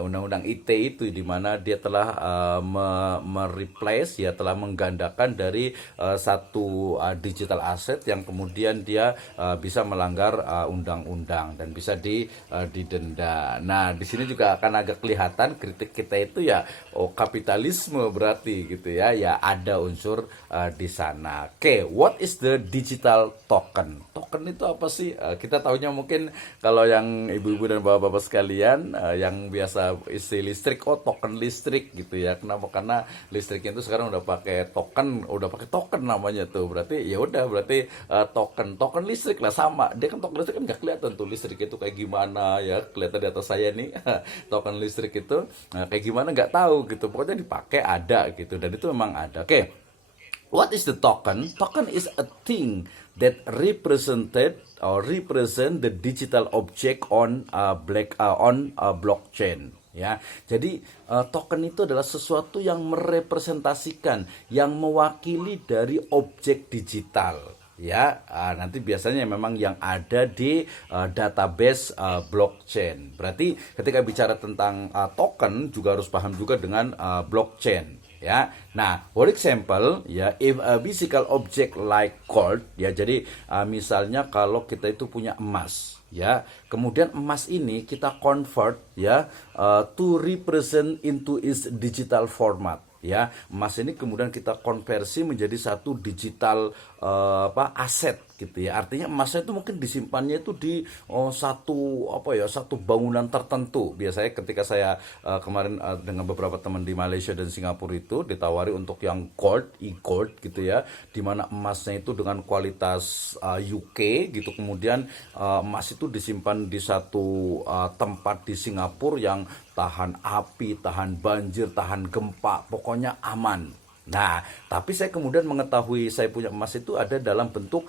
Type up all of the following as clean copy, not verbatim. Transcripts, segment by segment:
Undang-Undang ITE itu, di mana dia telah mereplace, ya telah menggandakan dari satu digital asset yang kemudian dia bisa melanggar undang-undang dan bisa didenda. Nah, di sini juga akan agak kelihatan kritik kita itu ya, oh kapitalisme berarti gitu ya, ya ada unsur di sana. Oke, what is the digital token? Token itu apa sih? Kita tahunya mungkin kalau yang ibu-ibu dan bapak-bapak sekalian yang biasa isi listrik, oh token listrik gitu ya. Kenapa? Karena listriknya itu sekarang udah pakai token namanya tuh. Berarti ya udah, berarti token listrik lah sama. Dia kan token listrik kan nggak kelihatan tuh listrik itu kayak gimana ya. Kelihatan di atas saya nih token listrik itu kayak gimana nggak tahu gitu. Pokoknya dipakai ada gitu, dan itu memang ada. Oke. What is the token? Token is a thing that represent the digital object on blockchain. Ya, jadi token itu adalah sesuatu yang merepresentasikan, yang mewakili dari objek digital. Ya, nanti biasanya memang yang ada di database blockchain. Berarti ketika bicara tentang token juga harus paham juga dengan blockchain. Ya, nah, for example, ya, if a physical object like gold, ya, jadi misalnya kalau kita itu punya emas, ya, kemudian emas ini kita convert, ya, to represent into its digital format. Ya, emas ini kemudian kita konversi menjadi satu digital aset gitu ya. Artinya emasnya itu mungkin disimpannya itu di satu bangunan tertentu. Biasanya ketika saya kemarin dengan beberapa teman di Malaysia dan Singapura itu ditawari untuk yang gold, e-gold gitu ya, di mana emasnya itu dengan kualitas UK gitu. Kemudian emas itu disimpan di satu tempat di Singapura yang tahan api, tahan banjir, tahan gempa, pokoknya aman. Nah, tapi saya kemudian mengetahui saya punya emas itu ada dalam bentuk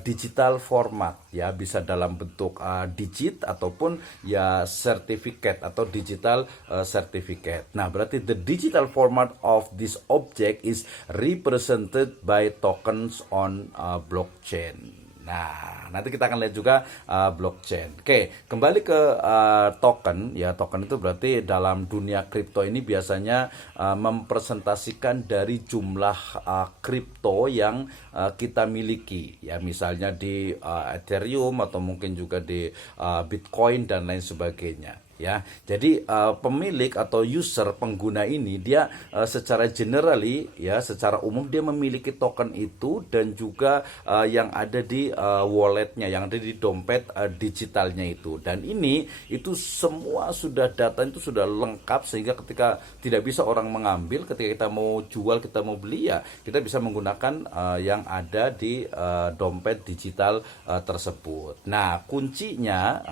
digital format, ya, bisa dalam bentuk digit ataupun ya certificate atau digital certificate. Nah, berarti the digital format of this object is represented by tokens on blockchain. Nah, nanti kita akan lihat juga blockchain. Oke, kembali ke token. Ya, token itu berarti dalam dunia kripto ini biasanya mempresentasikan dari jumlah kripto yang kita miliki. Ya, misalnya di Ethereum atau mungkin juga di Bitcoin dan lain sebagainya. Ya, jadi pemilik atau user pengguna ini dia secara generally, ya, secara umum dia memiliki token itu dan juga yang ada di walletnya, yang ada di dompet digitalnya itu. Dan ini itu semua sudah, data itu sudah lengkap sehingga ketika tidak bisa orang mengambil, ketika kita mau jual, kita mau beli, ya kita bisa menggunakan yang ada di dompet digital tersebut. Nah, kuncinya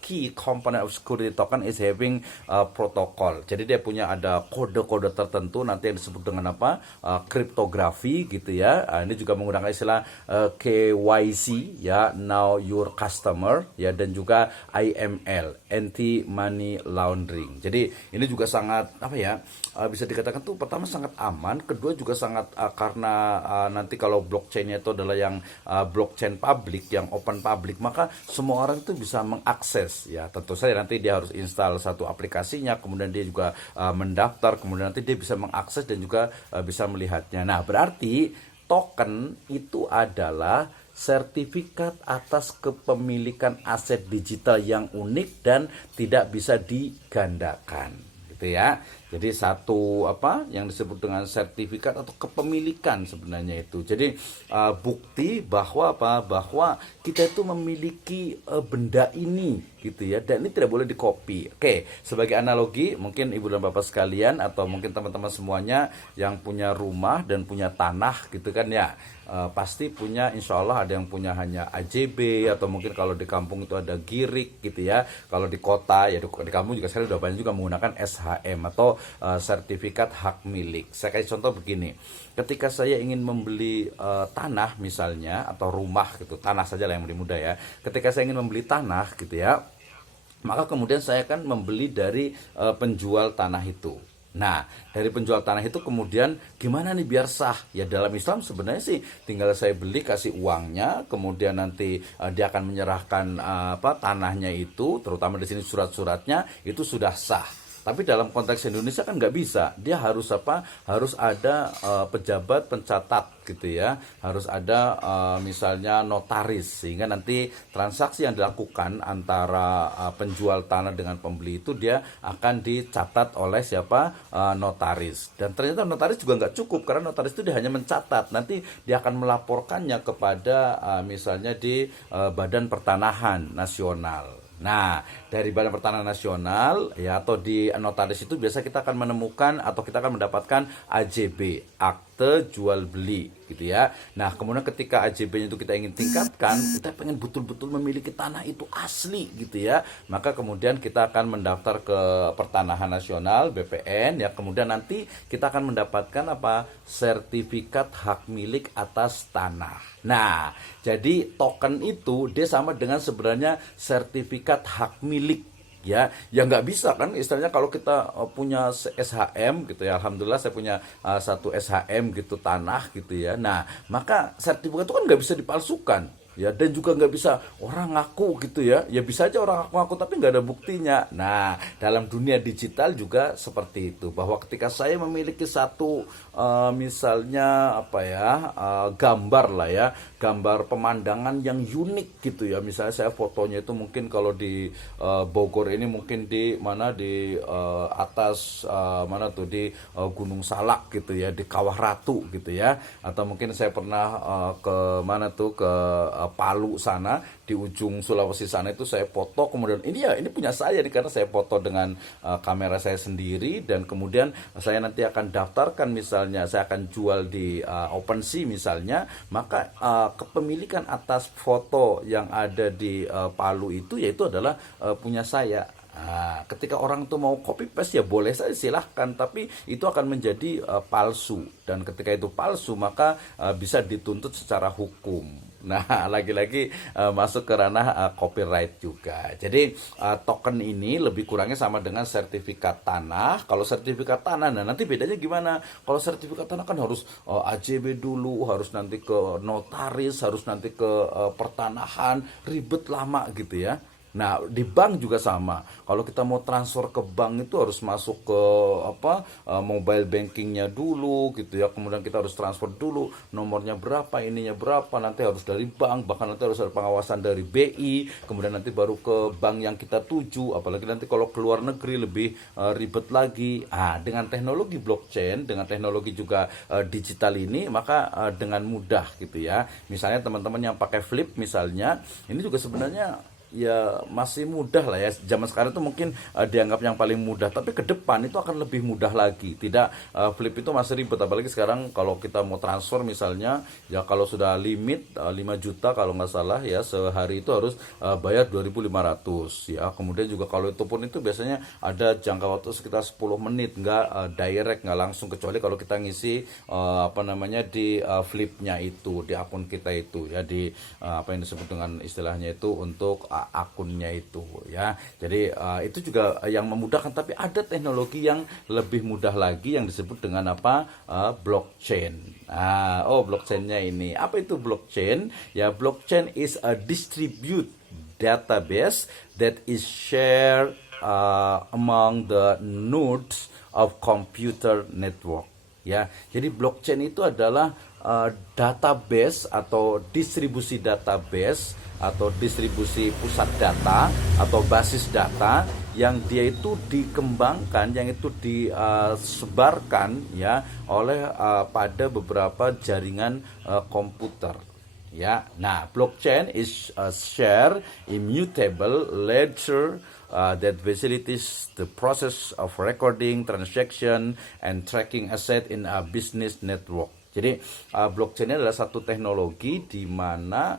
key component of security token is having protokol. Jadi dia punya ada kode-kode tertentu nanti yang disebut dengan apa? Kriptografi gitu ya. Ini juga menggunakan istilah KYC, ya, know your customer, ya, dan juga AML, anti money laundering. Jadi ini juga sangat bisa dikatakan tuh pertama sangat aman, kedua juga sangat karena nanti kalau blockchainnya itu adalah yang blockchain public, yang open public, maka semua orang itu bisa mengakses, ya. Tentu saja nanti dia harus install satu aplikasinya, kemudian dia juga mendaftar, kemudian nanti dia bisa mengakses dan juga bisa melihatnya. Nah, berarti token itu adalah sertifikat atas kepemilikan aset digital yang unik dan tidak bisa digandakan, gitu ya. Jadi satu yang disebut dengan sertifikat atau kepemilikan sebenarnya itu. Jadi bukti bahwa bahwa kita itu memiliki benda ini gitu ya, dan ini tidak boleh dikopi. Oke, sebagai analogi mungkin ibu dan bapak sekalian atau mungkin teman-teman semuanya yang punya rumah dan punya tanah gitu kan ya, pasti punya, insya Allah ada yang punya hanya AJB atau mungkin kalau di kampung itu ada girik gitu ya. Kalau di kota ya di kampung juga sekarang udah banyak juga menggunakan SHM atau sertifikat hak milik. Saya kasih contoh begini, ketika saya ingin membeli tanah misalnya atau rumah gitu, tanah saja lah yang lebih mudah ya. Ketika saya ingin membeli tanah gitu ya, maka kemudian saya akan membeli dari penjual tanah itu. Nah, dari penjual tanah itu kemudian gimana nih biar sah? Ya dalam Islam sebenarnya sih tinggal saya beli kasih uangnya, kemudian nanti dia akan menyerahkan tanahnya itu, terutama di sini surat-suratnya itu sudah sah. Tapi dalam konteks Indonesia kan nggak bisa. Dia harus apa? Harus ada pejabat pencatat gitu ya. Harus ada misalnya notaris sehingga nanti transaksi yang dilakukan antara penjual tanah dengan pembeli itu dia akan dicatat oleh siapa? Notaris. Dan ternyata notaris juga nggak cukup karena notaris itu dia hanya mencatat. Nanti dia akan melaporkannya kepada misalnya di Badan Pertanahan Nasional. Nah, dari Badan Pertanahan Nasional ya atau di notaris itu biasa kita akan menemukan atau kita akan mendapatkan AJB, akte jual beli gitu ya. Nah, kemudian ketika AJB-nya itu kita ingin tingkatkan, kita pengen betul-betul memiliki tanah itu asli gitu ya. Maka kemudian kita akan mendaftar ke Pertanahan Nasional BPN ya. Kemudian nanti kita akan mendapatkan apa? Sertifikat hak milik atas tanah. Nah, jadi token itu dia sama dengan sebenarnya sertifikat hak milik ya. Ya nggak bisa kan istilahnya kalau kita punya SHM gitu ya, alhamdulillah saya punya satu SHM gitu tanah gitu ya. Nah, maka sertifikat itu kan nggak bisa dipalsukan ya, dan juga nggak bisa orang ngaku gitu ya. Ya bisa aja orang ngaku tapi nggak ada buktinya. Nah, dalam dunia digital juga seperti itu, bahwa ketika saya memiliki satu misalnya apa ya, gambar lah ya, gambar pemandangan yang unik gitu ya. Misalnya saya fotonya itu mungkin kalau di Bogor ini mungkin di mana, di atas mana tuh, di Gunung Salak gitu ya, di Kawah Ratu gitu ya. Atau mungkin saya pernah ke mana tuh, ke Palu sana, di ujung Sulawesi sana itu saya foto, kemudian ini ya ini punya saya nih karena saya foto dengan kamera saya sendiri, dan kemudian saya nanti akan daftarkan, misalnya saya akan jual di OpenSea misalnya, maka kepemilikan atas foto yang ada di Palu itu yaitu adalah punya saya. Nah, ketika orang itu mau copy paste ya boleh saja, silahkan, tapi itu akan menjadi palsu, dan ketika itu palsu maka bisa dituntut secara hukum. Nah, lagi-lagi masuk ke ranah copyright juga. Jadi token ini lebih kurangnya sama dengan sertifikat tanah. Kalau sertifikat tanah, nah nanti bedanya gimana? Kalau sertifikat tanah kan harus AJB dulu, harus nanti ke notaris, harus nanti ke pertanahan, ribet lama gitu ya. Nah, di bank juga sama. Kalau kita mau transfer ke bank itu harus masuk ke mobile bankingnya dulu gitu ya. Kemudian kita harus transfer dulu, nomornya berapa, ininya berapa, nanti harus dari bank, bahkan nanti harus ada pengawasan dari BI, kemudian nanti baru ke bank yang kita tuju. Apalagi nanti kalau keluar negeri lebih ribet lagi. Dengan teknologi blockchain, dengan teknologi juga digital ini, maka dengan mudah gitu ya. Misalnya teman-teman yang pakai Flip misalnya, ini juga sebenarnya ya masih mudah lah ya. Zaman sekarang itu mungkin dianggap yang paling mudah, tapi ke depan itu akan lebih mudah lagi. Tidak, Flip itu masih ribet, apalagi sekarang kalau kita mau transfer misalnya ya, kalau sudah limit 5 juta kalau nggak salah ya, sehari itu harus bayar 2.500 ya. Kemudian juga kalau itu pun itu biasanya ada jangka waktu sekitar 10 menit, nggak direct, nggak langsung, kecuali kalau kita ngisi di Flipnya itu, di akun kita itu ya, di apa yang disebut dengan istilahnya itu untuk akunnya itu ya. Jadi itu juga yang memudahkan, tapi ada teknologi yang lebih mudah lagi yang disebut dengan blockchain. Blockchainnya ini apa itu blockchain? Ya, blockchain is a distribute database that is shared among the nodes of computer network. Ya, jadi blockchain itu adalah database atau distribusi database atau distribusi pusat data atau basis data yang dia itu dikembangkan, yang itu disebarkan ya oleh pada beberapa jaringan komputer. Ya, nah blockchain is a share immutable ledger that facilitates the process of recording, transaction, and tracking asset in a business network. Jadi blockchain ini adalah satu teknologi di mana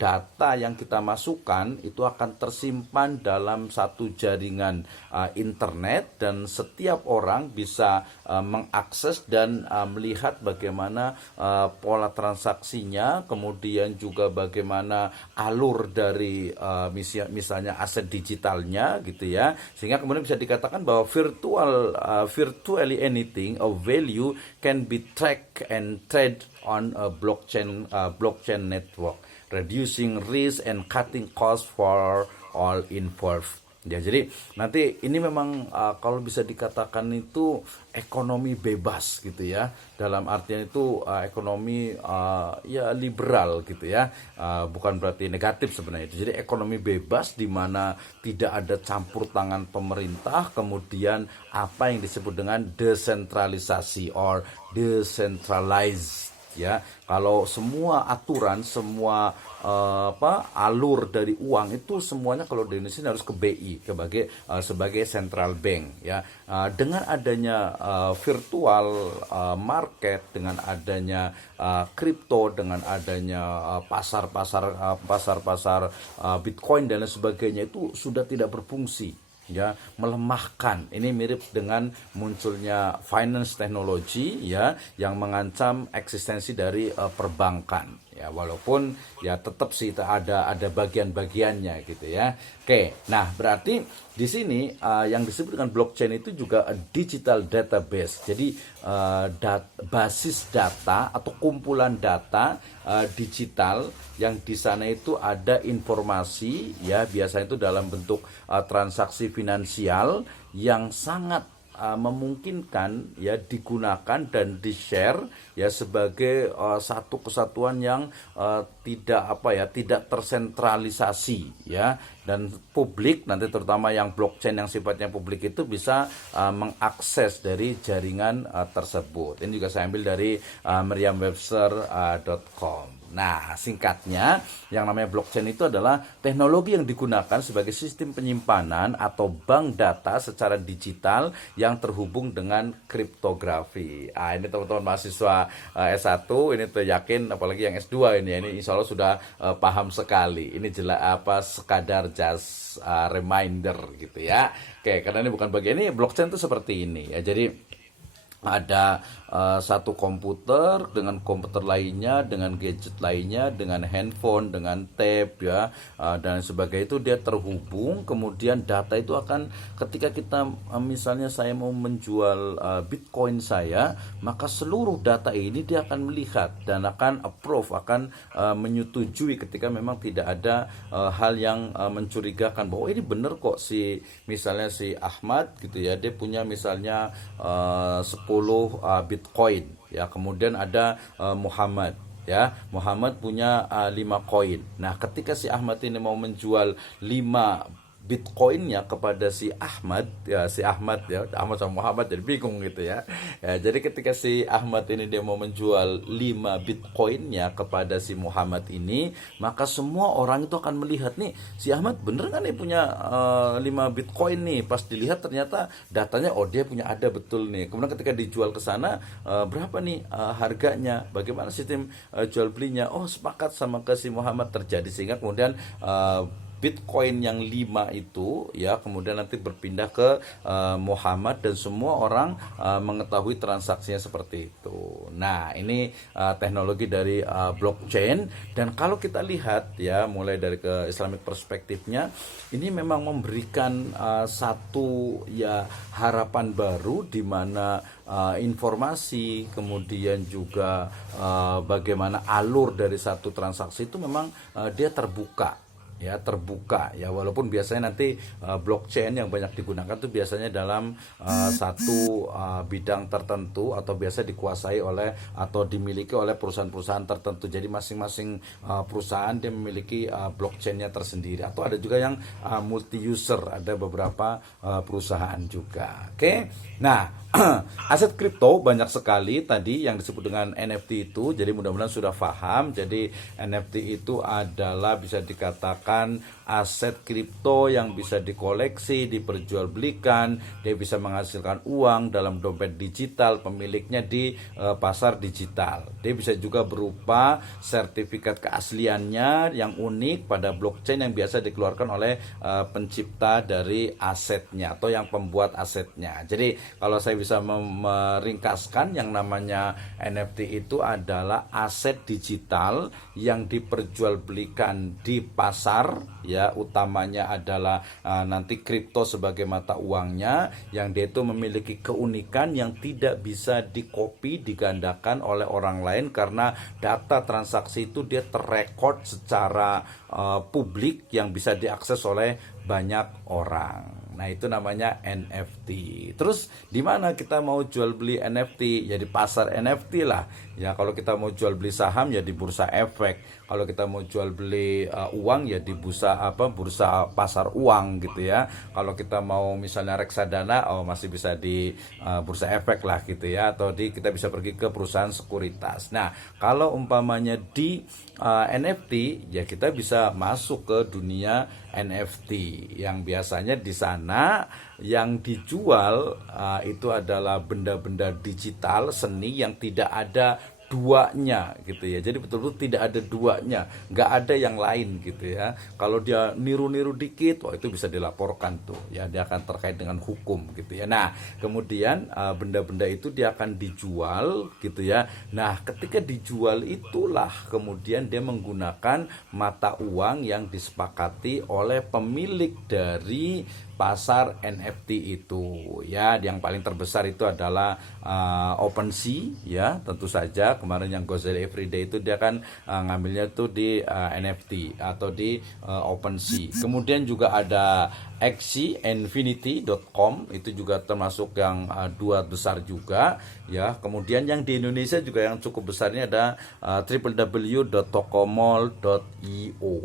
data yang kita masukkan itu akan tersimpan dalam satu jaringan internet, dan setiap orang bisa mengakses dan melihat bagaimana pola transaksinya, kemudian juga bagaimana alur dari misalnya aset digitalnya gitu ya, sehingga kemudian bisa dikatakan bahwa virtually anything of value can be tracked and trade on a blockchain network, reducing risk and cutting costs for all involved. Ya, jadi nanti ini memang kalau bisa dikatakan itu ekonomi bebas gitu ya. Dalam artian itu ekonomi ya liberal gitu ya. Bukan berarti negatif sebenarnya itu. Jadi ekonomi bebas di mana tidak ada campur tangan pemerintah, kemudian apa yang disebut dengan desentralisasi or decentralized. Ya, kalau semua aturan, semua alur dari uang itu semuanya kalau di Indonesia harus ke BI, sebagai central bank ya. Dengan adanya virtual market, dengan adanya kripto, dengan adanya pasar-pasar Bitcoin dan lain sebagainya, itu sudah tidak berfungsi ya, melemahkan. Ini mirip dengan munculnya finance technology ya, yang mengancam eksistensi dari perbankan ya, walaupun ya tetap sih ada bagian-bagiannya gitu ya. Oke, nah berarti di sini yang disebut dengan blockchain itu juga a digital database. Jadi basis data atau kumpulan data digital yang di sana itu ada informasi ya, biasanya itu dalam bentuk transaksi finansial yang sangat memungkinkan ya digunakan dan di-share ya sebagai satu kesatuan yang tidak tersentralisasi ya, dan publik nanti, terutama yang blockchain yang sifatnya publik itu bisa mengakses dari jaringan tersebut. Ini juga saya ambil dari merriam-webster.com. Nah, singkatnya, yang namanya blockchain itu adalah teknologi yang digunakan sebagai sistem penyimpanan atau bank data secara digital yang terhubung dengan kriptografi. Ini teman-teman mahasiswa S1 ini tuh yakin, apalagi yang S2 ini insya Allah sudah paham sekali. Ini sekadar just reminder gitu ya. Oke, karena ini bukan bagian, ini blockchain itu seperti ini ya. Jadi ada satu komputer dengan komputer lainnya, dengan gadget lainnya, dengan handphone, dengan tab ya, dan sebagainya, itu dia terhubung. Kemudian data itu akan, ketika kita misalnya saya mau menjual Bitcoin saya, maka seluruh data ini dia akan melihat dan akan approve, akan menyetujui ketika memang tidak ada hal yang mencurigakan bahwa ini benar kok misalnya si Ahmad gitu ya, dia punya misalnya 10 Bitcoin ya, kemudian ada Muhammad ya, Muhammad punya 5 koin. Nah, ketika si Ahmad ini mau menjual 5 Bitcoinnya kepada si Ahmad ya, Ahmad sama Muhammad jadi bingung gitu ya. Jadi ketika si Ahmad ini dia mau menjual 5 Bitcoinnya kepada si Muhammad ini, maka semua orang itu akan melihat nih, si Ahmad bener kan nih punya 5 Bitcoin nih. Pas dilihat ternyata datanya, oh dia punya, ada betul nih. Kemudian ketika dijual ke sana, berapa nih harganya, bagaimana sistem jual belinya, oh sepakat sama ke si Muhammad, terjadi. Sehingga kemudian Bitcoin yang 5 itu ya kemudian nanti berpindah ke Muhammad, dan semua orang mengetahui transaksinya seperti itu. Nah, ini teknologi dari blockchain. Dan kalau kita lihat ya, mulai dari ke Islamic perspektifnya, ini memang memberikan satu ya harapan baru, di mana informasi, kemudian juga bagaimana alur dari satu transaksi itu memang dia terbuka ya, walaupun biasanya nanti blockchain yang banyak digunakan itu biasanya dalam satu bidang tertentu, atau biasa dikuasai oleh atau dimiliki oleh perusahaan-perusahaan tertentu. Jadi masing-masing perusahaan dia memiliki blockchainnya tersendiri, atau ada juga yang multi user, ada beberapa perusahaan juga. Oke. Nah, aset kripto banyak sekali tadi yang disebut dengan NFT itu. Jadi mudah-mudahan sudah paham. Jadi NFT itu adalah bisa dikatakan menghasilkan aset kripto yang bisa dikoleksi, diperjualbelikan, dia bisa menghasilkan uang dalam dompet digital pemiliknya di pasar digital. Dia bisa juga berupa sertifikat keasliannya yang unik pada blockchain yang biasa dikeluarkan oleh pencipta dari asetnya atau yang pembuat asetnya. Jadi kalau saya bisa meringkaskan, yang namanya NFT itu adalah aset digital yang diperjualbelikan di pasar, ya, utamanya adalah nanti kripto sebagai mata uangnya, yang dia itu memiliki keunikan yang tidak bisa dikopi, digandakan oleh orang lain karena data transaksi itu dia terrekord secara publik yang bisa diakses oleh banyak orang. Nah, itu namanya NFT. Terus di mana kita mau jual beli NFT? Ya di pasar NFT lah. Ya kalau kita mau jual beli saham ya di bursa efek. Kalau kita mau jual beli uang ya di bursa bursa pasar uang gitu ya. Kalau kita mau misalnya reksadana, masih bisa di bursa efek lah gitu ya, atau kita bisa pergi ke perusahaan sekuritas. Nah, kalau umpamanya di NFT ya kita bisa masuk ke dunia NFT yang biasanya di sana yang dijual itu adalah benda-benda digital seni yang tidak ada duanya gitu ya. Jadi betul-betul tidak ada duanya, nggak ada yang lain gitu ya. Kalau dia niru-niru dikit, itu bisa dilaporkan tuh ya, dia akan terkait dengan hukum gitu ya. Nah, kemudian benda-benda itu dia akan dijual gitu ya. Nah, ketika dijual itulah kemudian dia menggunakan mata uang yang disepakati oleh pemilik dari pasar NFT itu ya. Yang paling terbesar itu adalah OpenSea ya, tentu saja. Kemarin yang Gozelle Everyday itu dia kan ngambilnya tuh di NFT atau di OpenSea. Kemudian juga ada Infinity.com, itu juga termasuk yang dua besar juga ya. Kemudian yang di Indonesia juga yang cukup besar ini ada www.tokomall.io.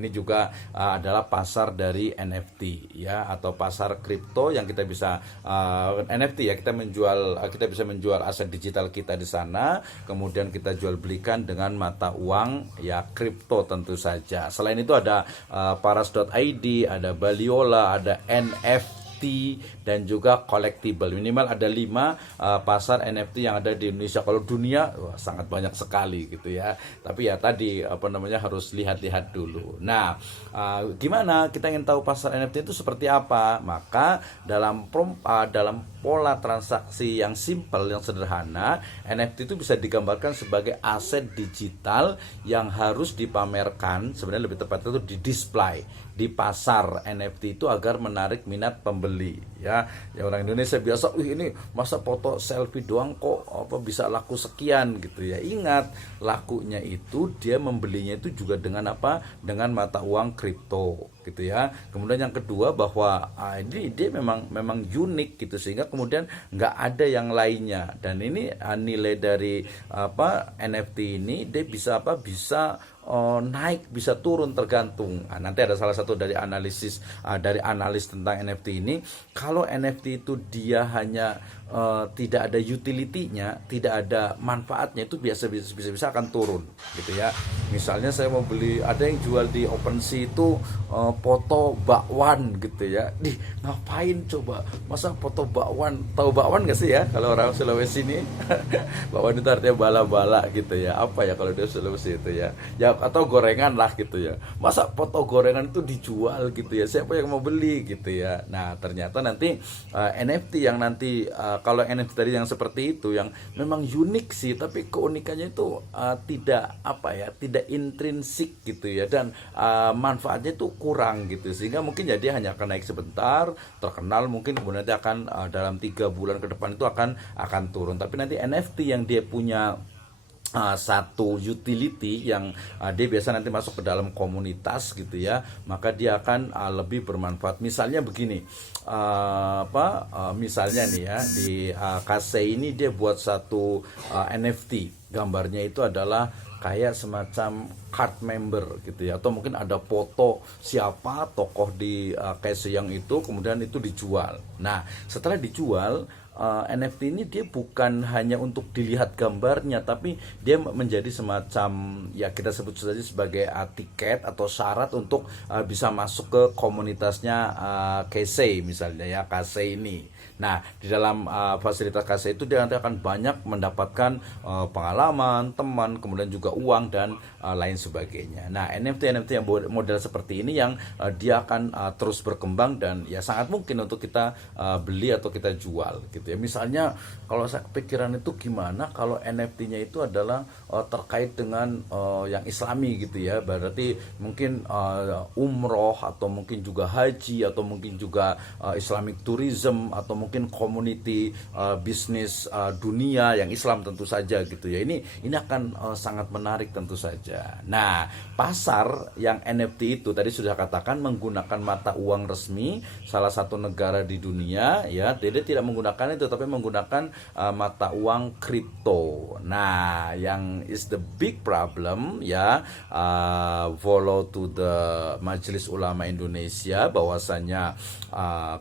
Ini juga adalah pasar dari NFT ya, atau pasar kripto yang kita bisa NFT ya, kita bisa menjual aset digital kita di sana, kemudian kita jual belikan dengan mata uang ya kripto tentu saja. Selain itu ada paras.id, ada Baliola, ada NFT dan juga collectible. Minimal ada 5 pasar NFT yang ada di Indonesia. Kalau dunia sangat banyak sekali gitu ya. Tapi ya tadi harus lihat-lihat dulu. Nah, gimana kita ingin tahu pasar NFT itu seperti apa? Maka dalam pola transaksi yang simpel, yang sederhana, NFT itu bisa digambarkan sebagai aset digital yang harus dipamerkan, sebenarnya lebih tepatnya itu di-display di pasar NFT itu agar menarik minat pembeli ya. Ya orang Indonesia biasa, ini masa foto selfie doang kok bisa laku sekian gitu ya. Ingat, lakunya itu dia membelinya itu juga dengan dengan mata uang kripto gitu ya. Kemudian yang kedua bahwa ini dia memang unik gitu, sehingga kemudian nggak ada yang lainnya. Dan ini nilai dari NFT ini dia bisa naik bisa turun tergantung. Nanti ada salah satu dari analis tentang NFT ini. Kalau NFT itu dia hanya tidak ada utility-nya, tidak ada manfaatnya, itu bisa akan turun gitu ya. Misalnya saya mau beli, ada yang jual di OpenSea itu foto bakwan gitu ya. Ngapain coba? Masa foto bakwan? Tahu bakwan gak sih ya kalau orang Sulawesi ini? Bakwan itu artinya bala-bala gitu ya. Apa ya kalau di Sulawesi itu ya? Ya atau gorengan lah gitu ya. Masa foto gorengan itu dijual gitu ya? Siapa yang mau beli gitu ya? Nah, ternyata nanti NFT yang nanti kalau NFT tadi yang seperti itu yang memang unik sih, tapi keunikannya itu tidak intrinsik gitu ya, dan manfaatnya itu kurang gitu, sehingga mungkin jadi hanya akan naik sebentar, terkenal mungkin, kemudian nanti akan dalam 3 bulan ke depan itu akan turun. Tapi nanti NFT yang dia punya satu utility yang dia biasa nanti masuk ke dalam komunitas gitu ya, maka dia akan lebih bermanfaat. Misalnya begini, misalnya nih ya, di Kasei ini dia buat satu NFT, gambarnya itu adalah kayak semacam card member gitu ya, atau mungkin ada foto siapa tokoh di case yang itu, kemudian itu dijual. Nah, setelah dijual, NFT ini dia bukan hanya untuk dilihat gambarnya, tapi dia menjadi semacam, ya kita sebut saja sebagai tiket atau syarat untuk bisa masuk ke komunitasnya KC misalnya ya, KC ini. Nah, di dalam fasilitas KC itu dia nanti akan banyak mendapatkan pengalaman, teman, kemudian juga uang dan lain sebagainya. Nah, NFT yang model seperti ini yang dia akan terus berkembang dan ya sangat mungkin untuk kita beli atau kita jual gitu ya. Misalnya kalau saya kepikiran itu gimana kalau NFT-nya itu adalah terkait dengan yang Islami gitu ya. Berarti mungkin umroh atau mungkin juga haji atau mungkin juga Islamic tourism atau mungkin community bisnis dunia yang Islam tentu saja gitu ya. Ini akan sangat menarik tentu saja. Nah, pasar yang NFT itu tadi sudah katakan menggunakan mata uang resmi salah satu negara di dunia ya. Dia tidak menggunakan itu tapi menggunakan mata uang kripto. Nah, yang is the big problem ya, follow to the Majelis Ulama Indonesia bahwasanya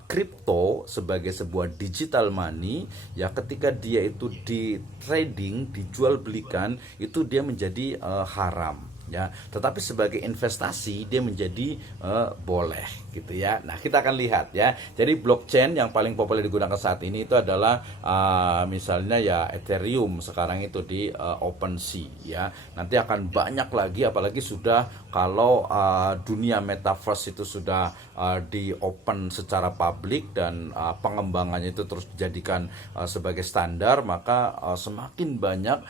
kripto sebagai sebuah digital money ya, ketika dia itu di trading, dijual belikan, itu dia menjadi haram ya, tetapi sebagai investasi dia menjadi boleh gitu ya. Nah, kita akan lihat ya. Jadi blockchain yang paling populer digunakan saat ini itu adalah misalnya ya Ethereum sekarang itu di OpenSea ya. Nanti akan banyak lagi, apalagi sudah kalau dunia metaverse itu sudah di open secara publik dan pengembangannya itu terus dijadikan sebagai standar, maka semakin banyak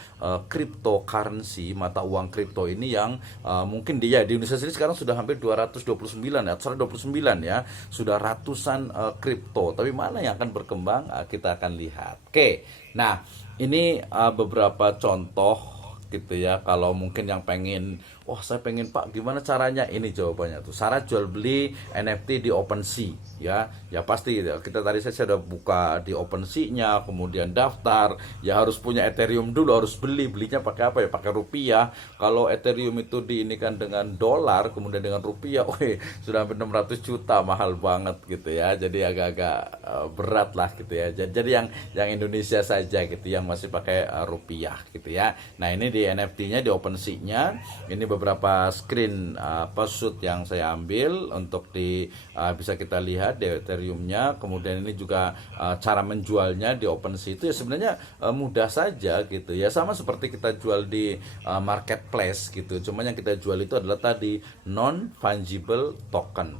cryptocurrency, mata uang kripto ini yang mungkin dia di Indonesia sendiri sekarang sudah hampir 229 ya, 129 ya, sudah ratusan kripto. Tapi mana yang akan berkembang, kita akan lihat. Oke, nah ini beberapa contoh gitu ya. Kalau mungkin yang pengen, wah saya pengen Pak gimana caranya, ini jawabannya tuh, syarat jual beli NFT di OpenSea ya. Ya pasti kita tadi saya sudah buka di OpenSea-nya, kemudian daftar, ya harus punya Ethereum dulu, harus belinya pakai apa ya, pakai rupiah. Kalau Ethereum itu diinikan dengan dolar kemudian dengan rupiah, sudah hampir 600 juta, mahal banget gitu ya. Jadi agak-agak berat lah gitu ya. Jadi yang Indonesia saja gitu yang masih pakai rupiah gitu ya. Nah, ini di NFT-nya di OpenSea-nya, ini beberapa screen shoot yang saya ambil untuk bisa kita lihat di Ethereum-nya. Kemudian ini juga cara menjualnya di OpenSea itu ya sebenarnya mudah saja gitu ya, sama seperti kita jual di marketplace gitu. Cuma yang kita jual itu adalah tadi non fungible token,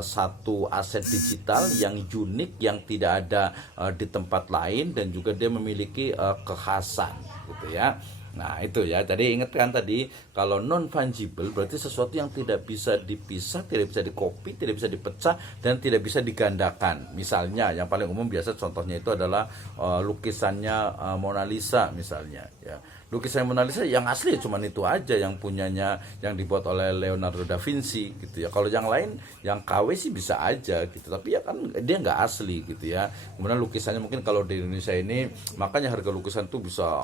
satu aset digital yang unik, yang tidak ada di tempat lain, dan juga dia memiliki kekhasan gitu ya. Nah itu ya, jadi ingatkan tadi kalau non fungible berarti sesuatu yang tidak bisa dipisah, tidak bisa dikopi, tidak bisa dipecah, dan tidak bisa digandakan. Misalnya yang paling umum biasa contohnya itu adalah lukisannya Mona Lisa misalnya ya. Lukisan Mona Lisa yang asli cuma itu aja yang punyanya, yang dibuat oleh Leonardo da Vinci gitu ya. Kalau yang lain yang KW sih bisa aja gitu, tapi ya kan dia nggak asli gitu ya. Kemudian lukisannya mungkin kalau di Indonesia ini, makanya harga lukisan tuh bisa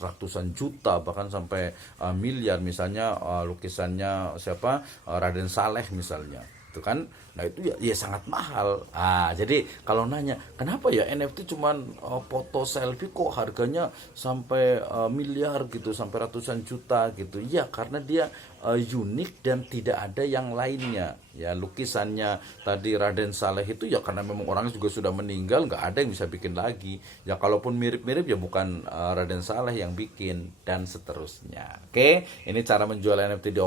ratusan juta bahkan sampai miliar. Misalnya lukisannya siapa, Raden Saleh misalnya itu kan. Nah itu ya sangat mahal. Jadi kalau nanya kenapa ya NFT cuman foto selfie kok harganya sampai miliar gitu, sampai ratusan juta gitu ya, karena dia unik dan tidak ada yang lainnya ya. Lukisannya tadi Raden Saleh itu ya karena memang orangnya juga sudah meninggal, nggak ada yang bisa bikin lagi ya. Kalaupun mirip-mirip ya bukan Raden Saleh yang bikin, dan seterusnya. Oke, ini cara menjual NFT di